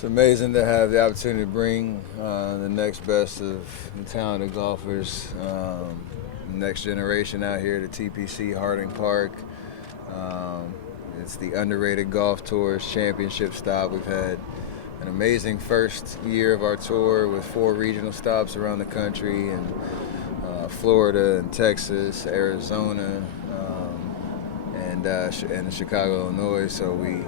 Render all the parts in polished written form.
It's amazing to have the opportunity to bring the next best of the talented golfers, next generation out here to TPC Harding Park. It's the underrated golf tour's championship stop. We've had an amazing first year of our tour with 4 regional stops around the country in Florida and Texas, Arizona, and Chicago, Illinois. So we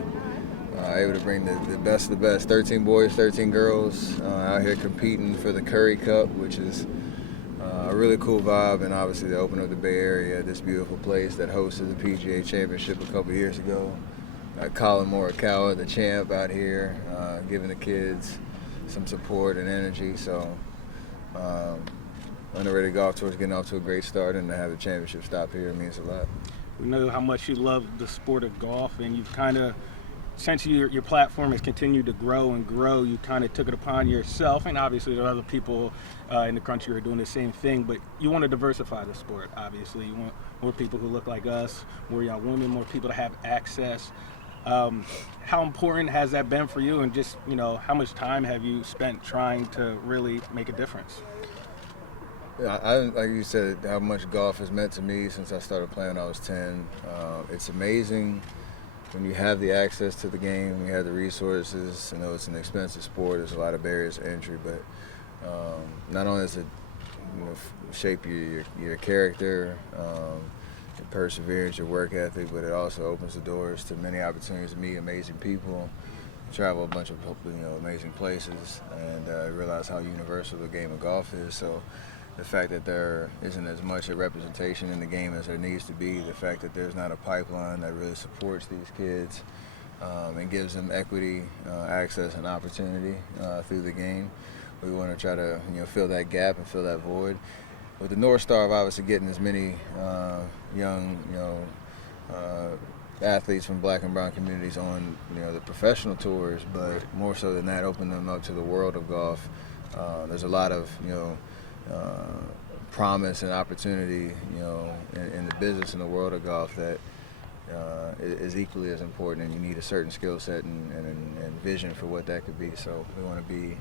able to bring the best of the best, 13 boys, 13 girls out here competing for the Curry Cup, which is a really cool vibe, and obviously the opener of the Bay Area, this beautiful place that hosted the PGA Championship a couple years ago. Colin Morikawa, the champ, out here giving the kids some support and energy. So underrated golf tour is getting off to a great start, and to have the championship stop here means a lot. We know how much you love the sport of golf, and you've kind of, since your platform has continued to grow and grow, you kind of took it upon yourself, and obviously there are other people in the country who are doing the same thing, but you want to diversify the sport, obviously. You want more people who look like us, more young women, more people to have access. How important has that been for you, and just, how much time have you spent trying to really make a difference? Yeah, like you said, how much golf has meant to me since I started playing when I was 10. It's amazing when you have the access to the game, when you have the resources. I know it's an expensive sport, there's a lot of barriers to entry, but not only does it shape your character, your perseverance, your work ethic, but it also opens the doors to many opportunities to meet amazing people, travel a bunch of amazing places, and realize how universal the game of golf is. So the fact that there isn't as much a representation in the game as there needs to be, the fact that there's not a pipeline that really supports these kids and gives them equity, access, and opportunity through the game. We want to try to fill that gap and fill that void. With the North Star of obviously getting as many young athletes from Black and brown communities on the professional tours, but more so than that, open them up to the world of golf. There's a lot of promise and opportunity, in the business and the world of golf that is equally as important, and you need a certain skill set and vision for what that could be. So we want to be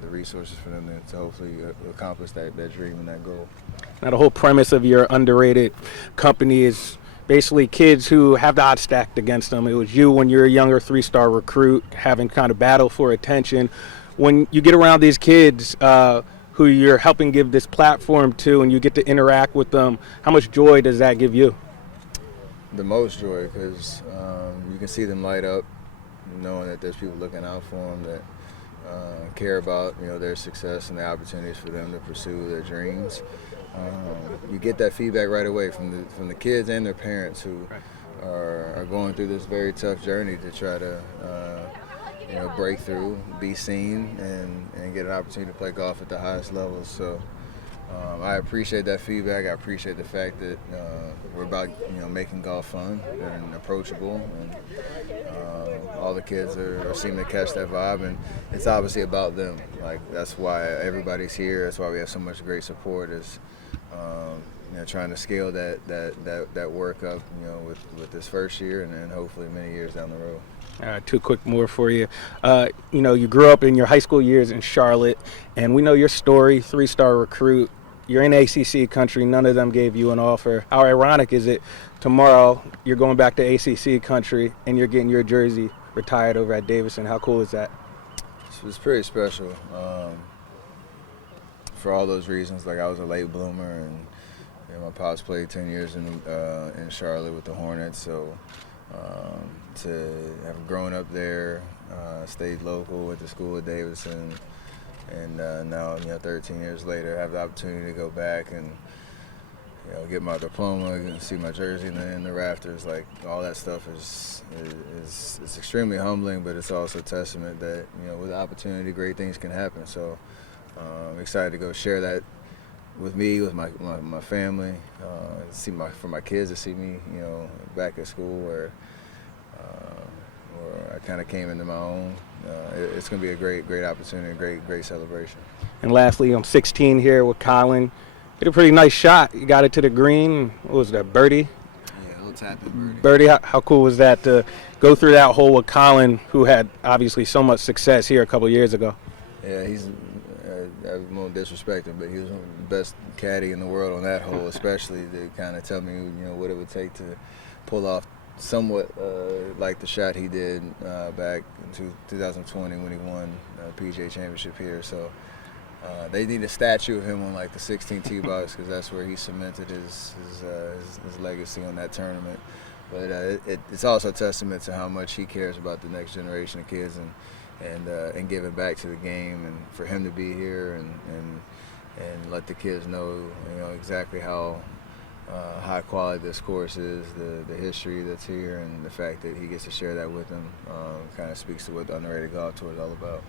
the resources for them to hopefully accomplish that dream and that goal. Now, the whole premise of your underrated company is basically kids who have the odds stacked against them. It was you when you're a younger 3-star recruit having kind of battle for attention. When you get around these kids who you're helping give this platform to, and you get to interact with them, how much joy does that give you? The most joy, because you can see them light up, knowing that there's people looking out for them that care about their success and the opportunities for them to pursue their dreams. You get that feedback right away from the kids and their parents who are going through this very tough journey to try to break through, be seen, and get an opportunity to play golf at the highest levels. So I appreciate that feedback. I appreciate the fact that we're about making golf fun and approachable, and all the kids are seeming to catch that vibe, and it's obviously about them. Like, that's why everybody's here. That's why we have so much great support, is trying to scale that work up with this first year, and then hopefully many years down the road. 2 quick more for you. You grew up in your high school years in Charlotte, and we know your story, 3-star recruit. You're in ACC country. None of them gave you an offer. How ironic is it tomorrow you're going back to ACC country and you're getting your jersey retired over at Davidson? How cool is that? It's pretty special for all those reasons. Like, I was a late bloomer, and my pops played 10 years in Charlotte with the Hornets, so to have grown up there, stayed local, went to school at Davidson, and now 13 years later have the opportunity to go back and get my diploma and see my jersey in the rafters. Like, all that stuff is extremely humbling, but it's also a testament that with opportunity, great things can happen. So I'm excited to go share that with me, with my family, for my kids to see me back at school where I kind of came into my own. It's going to be a great opportunity, great celebration. And lastly, I'm 16 here with Colin. Hit a pretty nice shot. You got it to the green. What was that, Birdie? Yeah, a little tap in Birdie. Birdie, how cool was that to go through that hole with Colin, who had obviously so much success here a couple years ago? Yeah, he's I won't disrespect him, but he was one of the best caddy in the world on that hole, especially to kind of tell me, what it would take to pull off somewhat like the shot he did back in 2020 when he won PGA Championship here. So they need a statue of him on like the 16 tee box because that's where he cemented his legacy on that tournament. But it's also a testament to how much he cares about the next generation of kids and giving back to the game, and for him to be here and let the kids know exactly how high quality this course is, the history that's here, and the fact that he gets to share that with them kind of speaks to what the Underrated Golf Tour is all about.